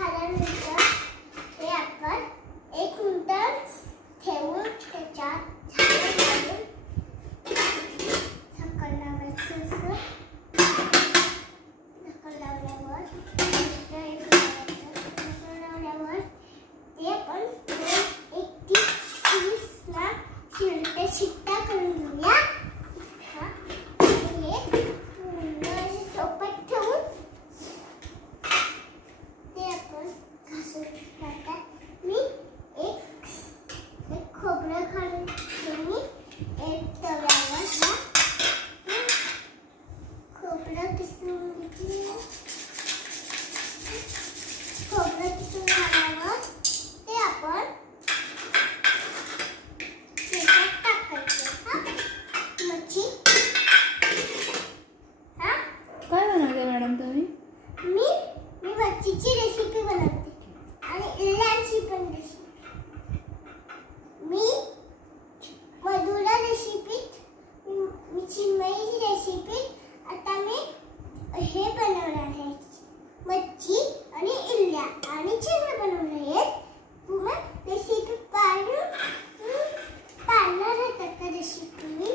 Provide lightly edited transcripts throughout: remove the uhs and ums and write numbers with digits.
झाल्यानंतर हे आपण 1 मिनिट ठेवून त्याच्यात झाकण घालून झाकण लावायचं असं. झाकण लावल्यावर ते आपण 1-30 मिनिट शिट्ट्या करून घेऊया. हे सोबत ठेवून ते आपण घासून टाकतात. मी एक खोबरं घालून एक तव्यावर खोबरं किसून घेतलं. खोबरं किसून झाल्यावर ते आपण त्याच्यात टाकायचं. मच्छी काय बनवते मॅडम तुम्ही? मी मच्छीची रेसिपी बनवते आणि इल्यांची पण रेसिपी. मी मधुरा रेसिपीत मी चिन्मयी रेसिपीत आता मी हे बनवणार आहे. मच्छी आणि इल्ल्या आणि चिन्मय बनवणार आहेत. तुम्ही रेसिपी पाळणार आहे का रेसिपी?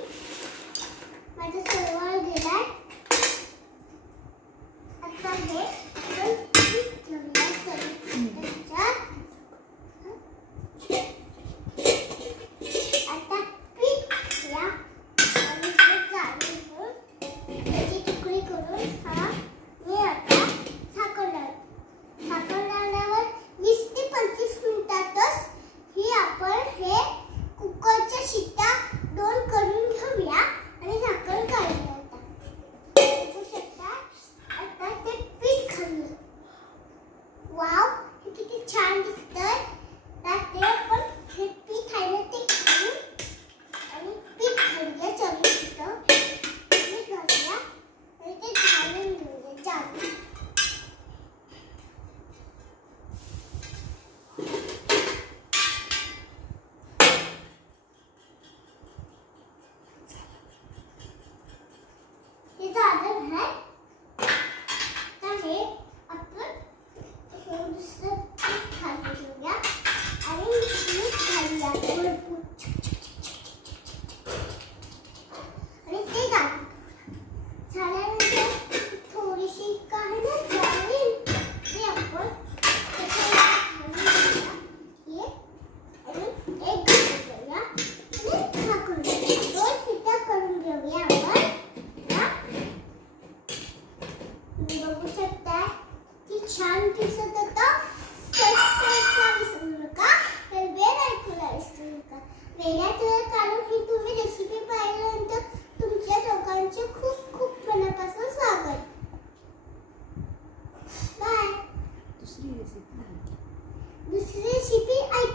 माझा सर्वर गेलाय. आता हे आपण पीठ घेऊया. आता पीठ घ्या आणि ते जाळून घेऊन त्याची तुकडी करून मी आता झाकण लावते. झाकण लावल्यावर 20 ते 25 मिनिटातच ही आपण हे कुकरच्या शिट्ट्या 2 करून घेऊया आणि झाकण काढूया. आता ते पीठ घालूया. वाव, हे किती छान दिसतंय. ते आपण हे पीठ आहे ना ते घालून आणि पीठ घालूया. चमच्यानं पीठ घालूया आणि ते घालून घेऊया. चालू हे झालं आहे. तर हे आपण हे दुसरं पीठ घालून घेऊया आणि मीठ घालूया भरपूर आणि ते घालून झाल्यानंतर थोडीशी काही झाली ते आपण घालून घेऊया. हे आणि एक घालूया आणि झाकून घेऊया. 2 शिट्ट्या करून घेऊया आपण. तुम्ही बघू शकता की छान दिसत होतं. सबस्क्राईब विसरू नका. तर बेल आयकॉनला विसरू नका. वेगळ्याच कारण ही तुम्ही रेसिपी पाहिल्यानंतर तुमच्या दोघांचे खूप खूप मनापासून स्वागत. बाय. दुसरी रेसिपी ऐका.